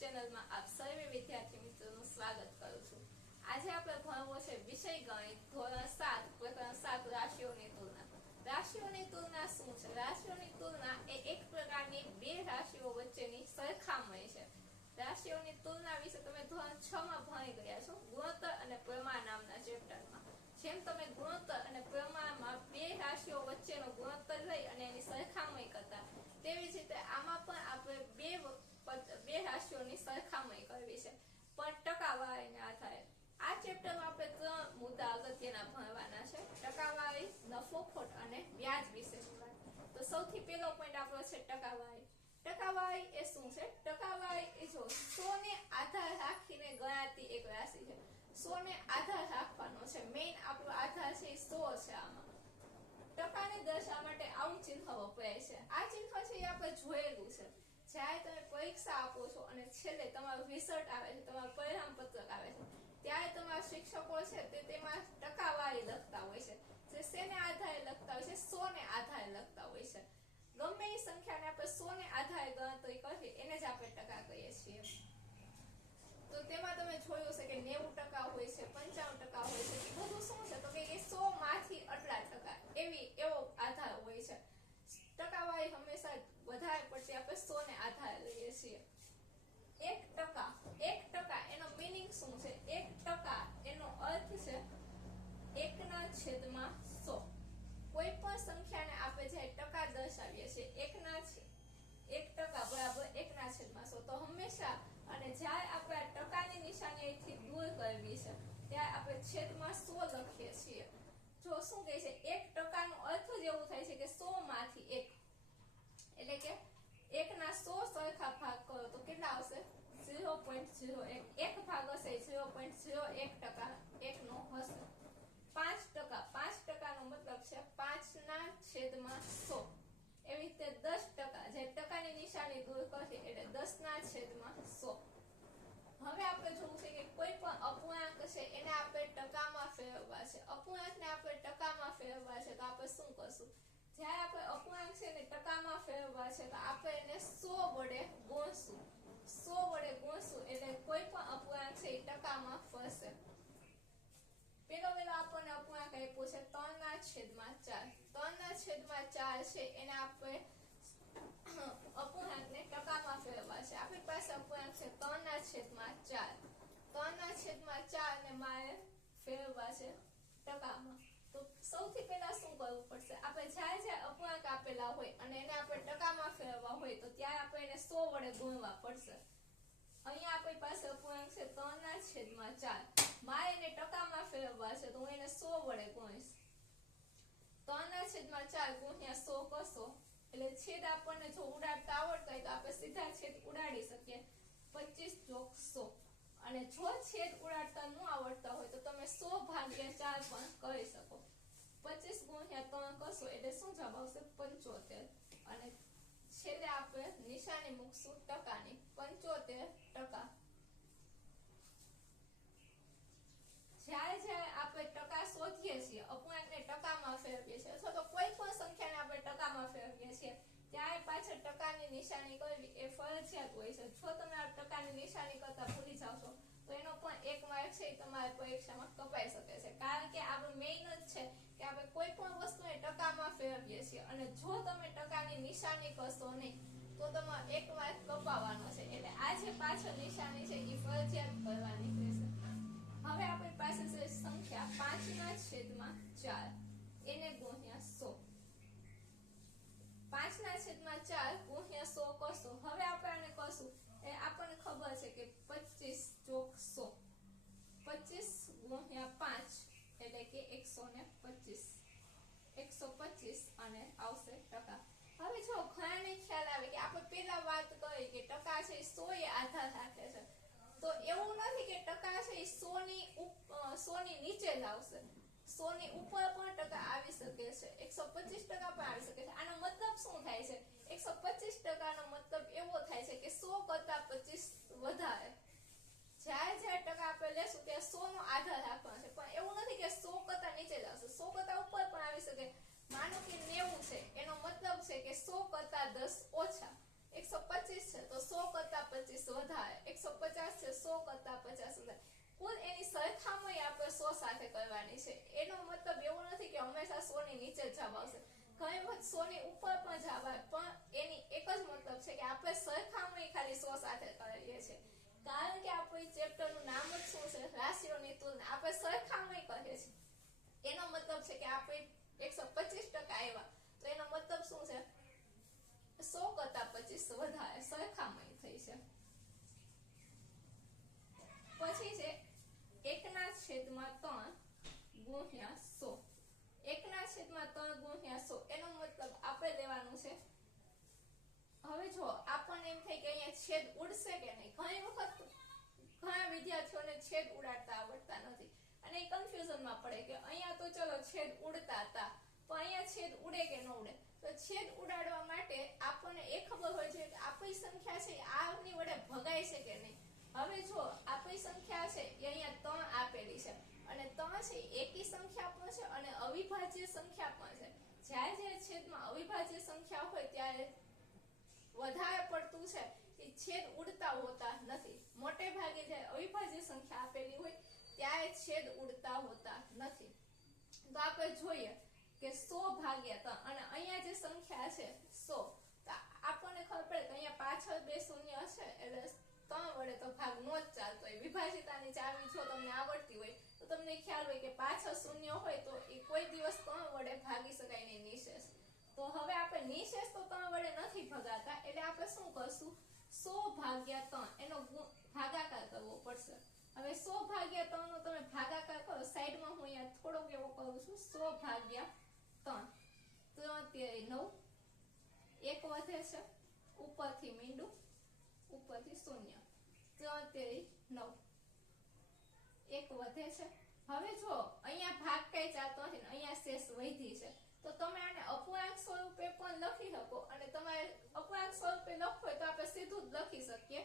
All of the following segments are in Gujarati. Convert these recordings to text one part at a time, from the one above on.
ચેનલમાં આપ સર્વે વિદ્યાર્થી મિત્રોનું સ્વાગત કરું છું। આજે આપણે ભણવો છે વિષય ગણિત ધોરણ 7 પ્રકરણ 7 રાશિઓની તુલના। રાશિઓની તુલના શું છે? રાશિઓની તુલના એ એક પ્રકારની બે રાશિઓ વચ્ચેની સરખામણી છે। રાશિઓની તુલના વિશે તમે ધોરણ 6 માં ભણી ગયા છો ગુણોત્તર અને પ્રમાણ નામના ચેપ્ટરમાં। જેમ તમે ગુણોત્તર અને પ્રમાણમાં બે રાશિઓ વચ્ચેનો ગુણોત્તર લઈ અને એની સરખામણી કરતા, તેવી જ રીતે આમાં પણ આપણે બે રાશિઓની સરખામણી કરવી છે, પણ ટકાવારીના આધારે। આ ચેપ્ટરમાં આપણે ત્રણ મુદ્દા અગત્યના ભણવાના છે: ટકાવારી, નફો ખોટ અને વ્યાજ વિશેની વાત। તો સૌથી પહેલો પોઈન્ટ આપણો છે ટકાવારી। ટકાવારી એ શું છે? ટકાવારી એ જો 100 ને આધાર રાખીને ગણાતી એક રાશિ છે। 100 ને આધાર રાખવાનો છે, મેઇન આપણો આધાર છે 100 છે। આમાં ટકાને દર્શાવવા માટે આવું ચિહ્ન વપરાય છે। આ ચિહ્ન છે એ આપણે જોયેલું છે। જ્યારે તમે પરીક્ષા આપો છો અને છેલ્લે તમારું રિઝલ્ટ આવે છે, તમારું પરિણામ પત્રક આવે છે, ત્યારે તમારા શિક્ષકો છે તે તેમાં ટકાવારી લખતા હોય છે। જે શેને આધારે લખતા હોય છે? 100 ને આધારે લખતા હોય છે। ગમે એ સંખ્યાને આપણે 100 ને આધારે ગણતરી કરીએ એને જ આપણે ટકા કહીએ છીએ। તો તેમાં તમે જોયું છે કે 90% હોય છે, 95% હોય છે, એ બધું શું છે? તો કે એ 100 માંથી આટલા ટકા એવો આધાર હોય છે। ટકાવારી હંમેશા વધારે પડતી આપણે 100 ને આધારે લઈએ છીએ। 1% એનો મીનિંગ શું છે? 1% એનો અર્થ છે 1/100। કોઈ પણ સંખ્યાને આપણે જે ટકા દર્શાવીએ છીએ 1% બરાબર 1/100, તો હંમેશા અને જ્યારે આપણે આ ટકાની નિશાની અહીંથી દૂર કરવી છે ત્યારે આપણે છેદમાં 100 લખીએ છીએ। જો શું કહે છે? 1% નો અર્થ જ એવું થાય છે કે 100 માંથી 1, એટલે કે 1/100 સરખા ભાગ કરો તો કેટલા આવશે? 0.01। એક ભાગ હશે 0.01%, એકનો હશે 5%। નો મતલબ છે 5/100। એવી રીતે 10%, જે ટકાની નિશાની દૂર કરશે એટલે 10/100। હવે આપણે જોવું છે કે કોઈ પણ અપૂર્ણાંક છે એને આપણે ટકામાં ફેરવવા છે। અપૂર્ણાંકને આપણે ટકામાં ફેરવવા છે તો આપણે શું કરશું? જ્યારે આપણે અપૂર્ણાંક છે ને ટકામાં ફેરવવા છે તો આપણે એને 100 વડે ગુણશું। 100 વડે ગુણશું એટલે કોઈ પણ અપૂર્ણાંક છે એ ટકામાં ફરશે। પેલો આપણને અપૂર્ણાંક આપ્યો છે 3/4। 3/4 છે એને આપણે અપૂર્ણાંકને ટકામાં ફેરવવા છે। આપણી પાસે અપૂર્ણાંક છે 3/4। 3/4 ને મારે ફેરવવા છે ટકામાં। તો સૌથી પહેલા શું કરવું પડશે? આપણે જ્યારે અપૂર્ણાંક આપેલા હોય અને એને આપણે ટકામાં ફેરવવા હોય તો ત્યારે આપણે એને 100 વડે ગુણવા પડશે। અહીંયા આપણી પાસે અપૂર્ણાંક છે 3/4, મારે એને ટકામાં ફેરવવા છે તો હું એને 100 વડે ગુણીશ। 3/4 ગુણ્યા 100 કરશો એટલે છેદ આપણને જો ઉડાડતા આવડતા હોય તો આપણે સીધા છેદ ઉડાડી શકીએ, 25 × 100। અને જો છેદ ઉડાડતા ન આવડતા હોય તો તમે 100/4 પણ કરી શકો। 25 × 3 કરશો એટલે શું જવાબ આવશે? 75। અને છેલ્લે આપણે નિશાની મૂકશું ટકાની, 75%। જ્યારે આપણે ટકા શોધીએ છીએ, અપૂર્ણાંકને ટકામાં ફેરવીએ છીએ અથવા તો કોઈ પણ સંખ્યાને આપણે ટકામાં ફેરવીએ છીએ ત્યારે પાછળ ટકાની નિશાની કરવી એ ફરજિયાત હોય છે। જો તમે આ ટકાની નિશાની કરતા ભૂલી જાવ છો તો એનો પણ 1 માર્ક છે તમારે પરીક્ષામાં કપાઈ શકે છે। કારણ કે આપણું મેઇન જ છે કે આપણે કોઈ પણ વસ્તુને ટકામાં ફેરવીએ છીએ અને જો તમે ટકાની નિશાની કરશો નહીં તો તમારો 1 માર્ક કપાવવાનો છે। એટલે આ જે પાછળ નિશાની છે એ ફરજિયાત કરવાની રહેશે। હવે આપણી પાસે છે સંખ્યા 5/4 એને ગુણ્યા 100। 5/4 ગુણ્યા 100 કરશો। હવે આપણે આને કરશું એ આપણને ખબર છે કે 25 + 100, 25 × 5 એટલે કે 125। 125 અને આવશે ટકા। હવે જો ઘણાને ખ્યાલ આવે કે આપણે પેલા વાત કરી કે ટકા છે 100 એ આધાર રાખે છે, તો એવું નથી કે ટકા છે 100 ની નીચે જ આવશે। 100 ની ઉપર પણ ટકા આવી શકે છે, 125% પણ આવી શકે છે। આનો મતલબ શું થાય છે? 125% નો મતલબ એવો થાય છે કે 100 કરતા 25 વધારે। જ્યારે ટકા આપણે લેશું ત્યારે 100 નો આધાર રાખવાનો છે, પણ એવું નથી કે 100 કરતા નીચે જ આવશે, 100 કરતા ઉપર પણ આવી શકે। માનો કે 90 છે, એનો મતલબ છે કે 100 કરતા 10 ઓછા। 125 છે તો 100 કરતા 25 વધારે। 100 કરતા 50 વધારે. કુલ એની સરખામણી આપણે 100 સાથે કરવાની છે. એનો મતલબ એવો નથી કે હંમેશા 100 ની નીચે જ જવાબ આવશે. ઘણી વખત 100 ની ઉપર પણ જવાબ આવે, પણ એની એક જ મતલબ છે કે આપણે સરખામણી ખાલી 100 સાથે કરીએ છીએ. કારણ કે આપણી ચેપ્ટરનું નામ જ શું છે? રાશિઓની તુલના. આપણે સરખામણી કરીએ છીએ. એનો મતલબ છે કે આપણે 125% આવ્યા, તો એનો મતલબ શું છે? 100 કરતા 25 વધારે સરખામણી થઈ છે. પછી છે 1/3 ગુણ્યા 100. 1/3 ગુણ્યા 100 એનો મતલબ આપણે લેવાનું છે. હવે જો આપણને એમ થાય કે અહીંયા છેદ ઉડશે કે નહીં. ઘણી વખત ઘણા વિદ્યાર્થીઓને છેદ ઉડાડતા આવડતા નથી અને એ કન્ફ્યુઝનમાં પડે કે અહીંયા તો ચલો છેદ ઉડતા હતા, પણ અહીંયા છેદ ઉડે કે ન ઉડે. તો છેદ ઉડાડવા માટે આપણને એ ખબર હોય છે કે આપણી સંખ્યા છે આની વડે ભગાય છે કે નહીં. હવે જો આપણી સંખ્યા છે એ અહીંયા 3 આપેલી છે અને 3 છે એકી સંખ્યા પણ છે અને અવિભાજ્ય સંખ્યા પણ છે. જ્યારે જ્યારે છેદમાં અવિભાજ્ય સંખ્યા હોય ત્યારે વધારે પડતું છે એ છેદ ઉડતા હોતા નથી. મોટે ભાગે જ્યારે અવિભાજ્ય સંખ્યા આપેલી હોય ત્યારે છેદ ઉડતા હોતા નથી. તો આપણે જોઈએ કે 100 ભાગ્યા 3 અને અહીંયા જે સંખ્યા છે 100, તો આપણને ખબર પડે કે અહીંયા પાછળ 2 શૂન્ય હશે એટલે 3 વડે તો ભાગ નો જ ચાલતો હોય. વિભાજિતાની ચાવી જો તમને આવડતી હોય તો તમને ખ્યાલ હોય કે પાછળ શૂન્ય હોય તો એ કોઈ દિવસ 3 વડે ભાગી શકાય નહીં નિશેષ. તો હવે આપણે નિશેષ તો 3 વડે નથી ભગાતા, એટલે આપણે શું કરશું? 100 ભાગ્યા 3 એનો ભાગાકાર કરવો પડશે. હવે 100 ભાગ્યા 3 નો તમે ભાગાકાર કરો. સાઈડમાં હું અહીંયા થોડોક એવો કરું છું. 100 ભાગ્યા 3 3 9 એક વધે છે ઉપરથી મીંડું, ઉપરથી શૂન્ય. 3 9 એક વધે છે. હવે જો અહીંયા ભાગ કઈ ચાલતો નથી ને અહીંયા શેષ વધી છે, તો તમે આને અપૂર્ણાંક સ્વરૂપે પણ લખી શકો અને તમારે અપૂર્ણાંક સ્વરૂપે લખવું હોય તો આપણે સીધું જ લખી શકીએ.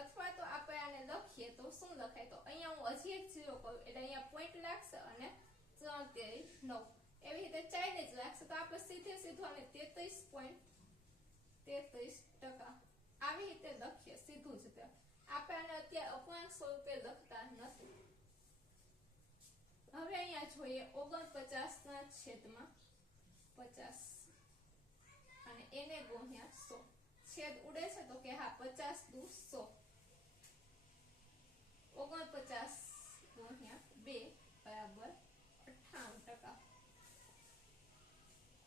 અથવા તો આપણે આને લખીએ તો શું લખાય? તો અહીંયા હું હજી એક 0 કરું એટલે અહીંયા પોઈન્ટ લાગશે અને 3 9 એવી રીતે ચાઈને જ લાગશે. તો આપણે સીધે સીધું આને 33.33% આવી રીતે લખીએ સીધું જ. આપણે આને અત્યારે અપૂર્ણાંક સ્વરૂપે લખતા નથી. હવે અહીંયા જોઈએ 49/50 અને એને ગુણ્યા 100. છેદ ઉડે છે તો કે હા 50 દુ 100. 49 ગુણ્યા 2 બરાબર 98%.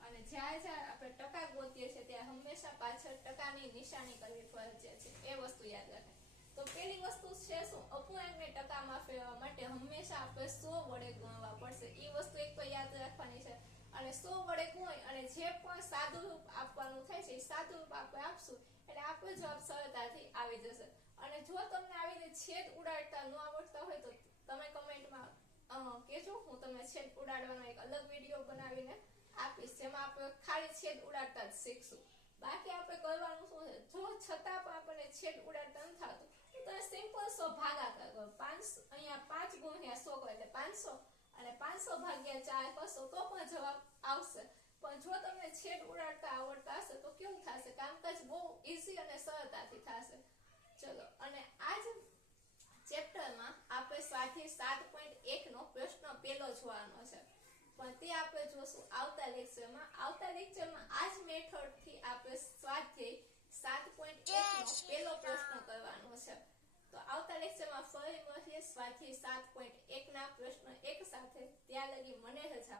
અને જ્યારે જ્યારે આપણે ટકા ગોતીએ છીએ ત્યારે હંમેશા પાછળ ટકાની નિશાની કરવી ફરજિયાત છે. એ વસ્તુ યાદ રાખે. તો પેલી વસ્તુ છે શું? અપૂર્ણાંકને ટકામાં ફેરવવા માટે હંમેશા આપણે 100 વડે ગુણવા પડશે. એ વસ્તુ એક તો યાદ રાખવાની છે. અને 100 વડે ગુણી અને જે પણ સાદું રૂપ આપવાનું થાય છે એ સાદું રૂપ આપણે આપશું એટલે આપણો જવાબ સરળતાથી આવી જશે. અને જો તમને આવી રીતે છેદ ઉડાડતા ન આવડતા હોય તો તમે કમેન્ટમાં કહેજો. હું તમને છેદ ઉડાડવાનો એક અલગ વિડીયો બનાવીને આપીશ, જેમાં આપણે ખાલી છેદ ઉડાડતા જ શીખશું. બાકી આપણે કરવાનું શું છે? જો છતાં પણ આપણને છેદ ઉડાડતા ન થતું તો તમે સિમ્પલ 100 ભાગાકાર કરો. 5 અહીંયા 5 ગુણ્યા 100 કરો એટલે 500 અને 500 ભાગ્યા 4 કરશો તો પણ જવાબ આવશે. પણ જો તમને છેદ ઉડાડતા આવડતા હશે તો કેવું થશે? કામકાજ બહુ ઈઝી અને સરળતાથી થશે. ચલો, અને આ જ ચેપ્ટરમાં આપણે સ્વાધ્યાય 7.1 નો પ્રશ્ન પહેલો જોવાનો છે, પણ તે આપણે જોશું આવતા લેક્ચરમાં. આવતા લેક્ચરમાં આ જ મેથડથી આપણે સ્વાધ્યાય 7.1 નો પહેલો પ્રશ્ન કરવાનો છે. તો આવતા લેક્ચરમાં ફરી મળીએ સ્વાધ્યાય 7.1 ના પ્રશ્ન 1 સાથે. ત્યાં લગી મને રજા.